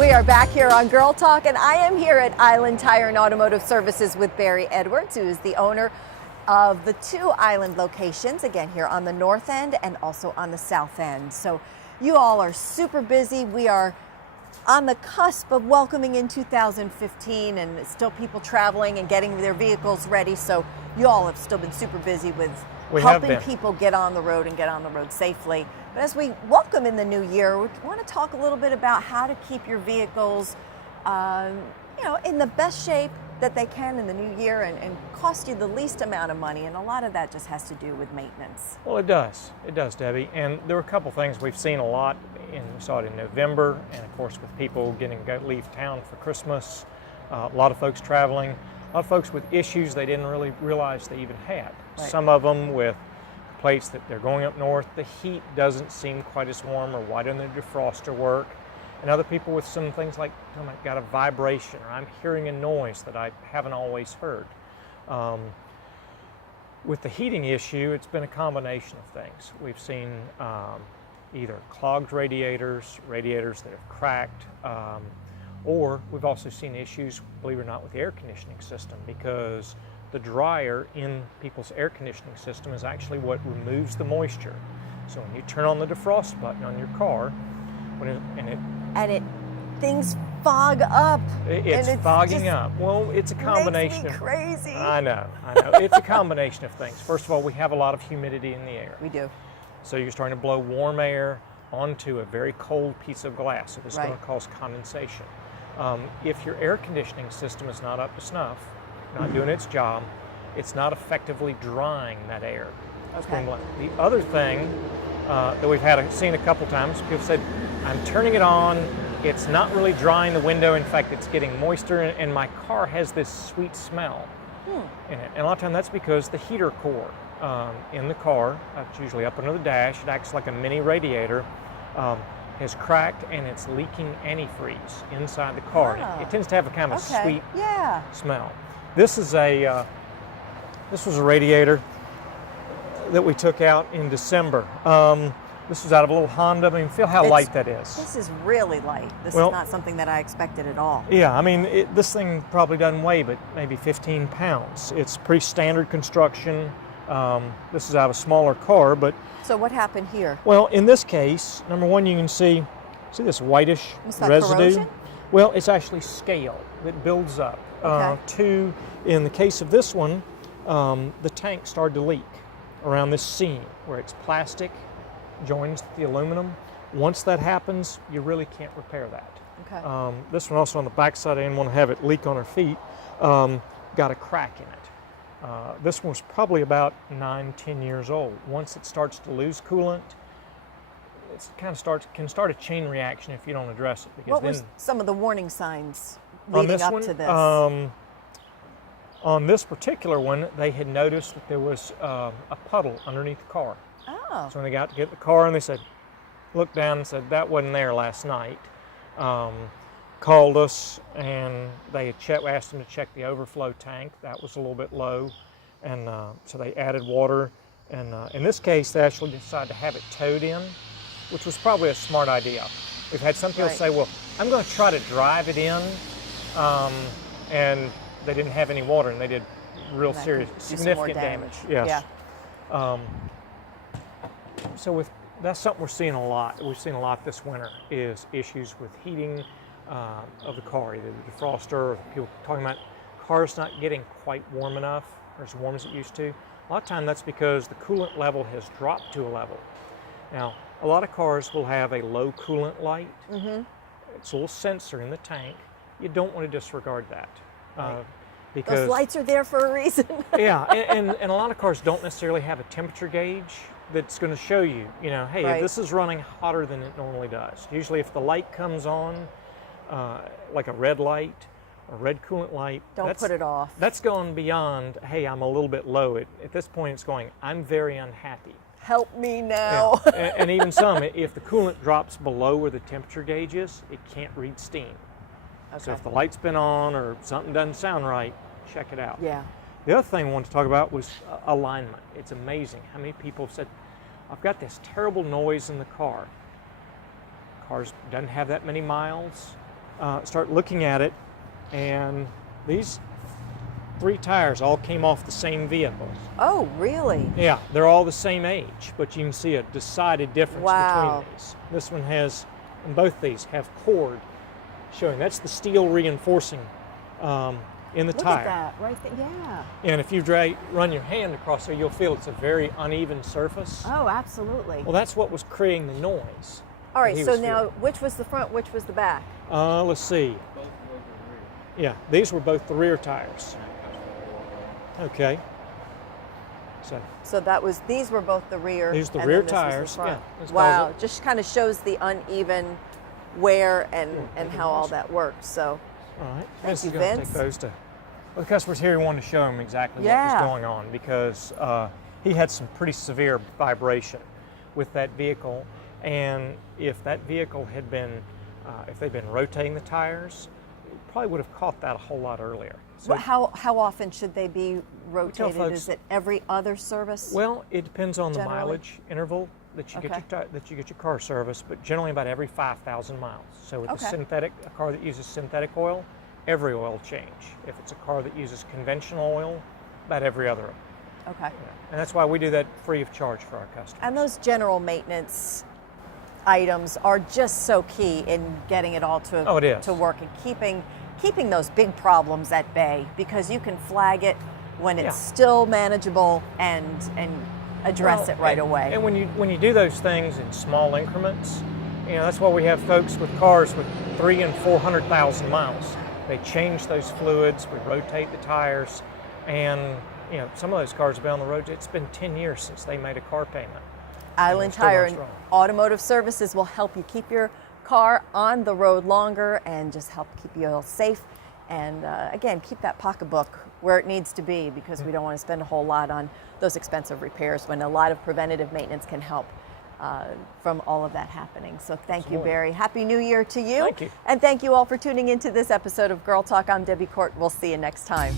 We are back here on Girl Talk, and I am here at Island Tire and Automotive Services with Barry Edwards, who is the owner of the two Island locations, again here on the north end and also on the south end. So you all are super busy. We are on the cusp of welcoming in 2015 and still people traveling and getting their vehicles ready. So you all have still been super busy with helping people get on the road and get on the road safely. But as we welcome in the new year, we want to talk a little bit about how to keep your vehicles in the best shape that they can in the new year and cost you the least amount of money. And a lot of that just has to do with maintenance. Well, it does. It does, Debbie. And there were a couple things we've seen a lot. We saw it in November, and of course with people getting to leave town for Christmas, a lot of folks traveling, a lot of folks with issues they didn't really realize they even had. Right. Some of them with complaints that they're going up north, the heat doesn't seem quite as warm, or why doesn't the defroster work? And other people with some things like, oh, I got a vibration, or I'm hearing a noise that I haven't always heard. With the heating issue, it's been a combination of things. We've seen either clogged radiators that have cracked, or we've also seen issues, believe it or not, with the air conditioning system, because the dryer in people's air conditioning system is actually what removes the moisture. So when you turn on the defrost button on your car, things fog up. It's fogging up. Well, it's a combination. Makes me crazy. I know. It's a combination of things. First of all, we have a lot of humidity in the air. We do. So you're starting to blow warm air onto a very cold piece of glass. So this is Right. going to cause condensation. If your air conditioning system is not up to snuff, not doing its job, it's not effectively drying that air. Okay. The other thing that we've seen a couple times, people said, I'm turning it on, it's not really drying the window, in fact it's getting moisture, and my car has this sweet smell in it. And a lot of times that's because the heater core in the car, it's usually up under the dash, it acts like a mini radiator, has cracked and it's leaking antifreeze inside the car. Oh. It tends to have a kind of sweet smell. This was a radiator that we took out in December. This was out of a little Honda. I mean, feel how light that is. This is really light. This is not something that I expected at all. Yeah, I mean, this thing probably doesn't weigh but maybe 15 pounds. It's pretty standard construction. This is out of a smaller car, but... So what happened here? Well, in this case, number one, you can see this whitish residue. Corrosion? Well, it's actually scale that builds up. Okay. Two, in the case of this one, the tank started to leak around this seam where it's plastic, joins the aluminum. Once that happens, you really can't repair that. Okay. This one also on the back side, I didn't want to have it leak on her feet, got a crack in it. This one was probably about 9-10 years old. Once it starts to lose coolant, it can start a chain reaction if you don't address it. Because what were some of the warning signs leading up to this? On this particular one, they had noticed that there was a puddle underneath the car. Oh. So when they got to get the car, and they said, looked down and said, that wasn't there last night. Called us, and they had asked them to check the overflow tank. That was a little bit low, and so they added water. And in this case, they actually decided to have it towed in, which was probably a smart idea. We've had some people say, well, I'm going to try to drive it in, and they didn't have any water, and they did real serious, significant damage. Yes. Yeah. So that's something we're seeing a lot. We've seen a lot this winter is issues with heating of the car, either the defroster or people talking about cars not getting quite warm enough or as warm as it used to. A lot of time that's because the coolant level has dropped to a level. Now, a lot of cars will have a low coolant light. Mm-hmm. It's a little sensor in the tank. You don't want to disregard that. Right. Because those lights are there for a reason. Yeah, and a lot of cars don't necessarily have a temperature gauge that's going to show you, hey, this is running hotter than it normally does. Usually if the light comes on, like a red light, a red coolant light, don't put it off. That's going beyond, hey, I'm a little bit low. At this point it's going, I'm very unhappy. Help me now. Yeah. and even some, if the coolant drops below where the temperature gauge is, it can't read steam. Okay. So if the light's been on or something doesn't sound right, check it out. Yeah. The other thing I wanted to talk about was alignment. It's amazing how many people have said, I've got this terrible noise in the car. Cars doesn't have that many miles. start looking at it, and these 3 tires all came off the same vehicle. Oh, really? Yeah, they're all the same age, but you can see a decided difference Wow. between these. This one has, and both these have cord showing. That's the steel reinforcing in the Look tire. at that, right there. Yeah. And if you run your hand across there, you'll feel it's a very uneven surface. Oh, absolutely. Well, that's what was creating the noise. All right, he so was now feeling. which was the front, which was the back? Let's see. Yeah, these were both the rear tires. Okay. So So these were both the rear. these are the and rear then this was the tires. front. Yeah. this Wow, causes just kind of shows the uneven wear and how all that works. So it. All right. Thank This you, is going to Vince. take those to. Well, the customers here wanted to show him exactly what Yeah. was going on because he had some pretty severe vibration with that vehicle, and if that vehicle had been, if they'd been rotating the tires, it probably would have caught that a whole lot earlier. So how often should they be rotated? folks- Is it every other service? well, it depends on the Generally? mileage interval that you Okay. get your car serviced, but generally about every 5,000 miles. So with Okay. a car that uses synthetic oil, every oil change. If it's a car that uses conventional oil, about every other. Okay. Yeah. And that's why we do that free of charge for our customers. And those general maintenance items are just so key in getting it all Oh, it is. to work and keeping those big problems at bay, because you can flag it when it's Yeah. still manageable and address Well, it right and- away. And when you do those things in small increments, that's why we have folks with cars with 300,000 and 400,000 miles. They change those fluids, we rotate the tires, and some of those cars have been on the road. It's been 10 years since they made a car payment. Island still Tire going and strong. Automotive Services will help you keep your car on the road longer and just help keep you all safe. And again, keep that pocketbook where it needs to be, because we don't want to spend a whole lot on those expensive repairs when a lot of preventative maintenance can help from all of that happening. So thank you, Absolutely. Barry. Happy New Year to you. Thank you. And thank you all for tuning into this episode of Girl Talk. I'm Debbie Court. We'll see you next time.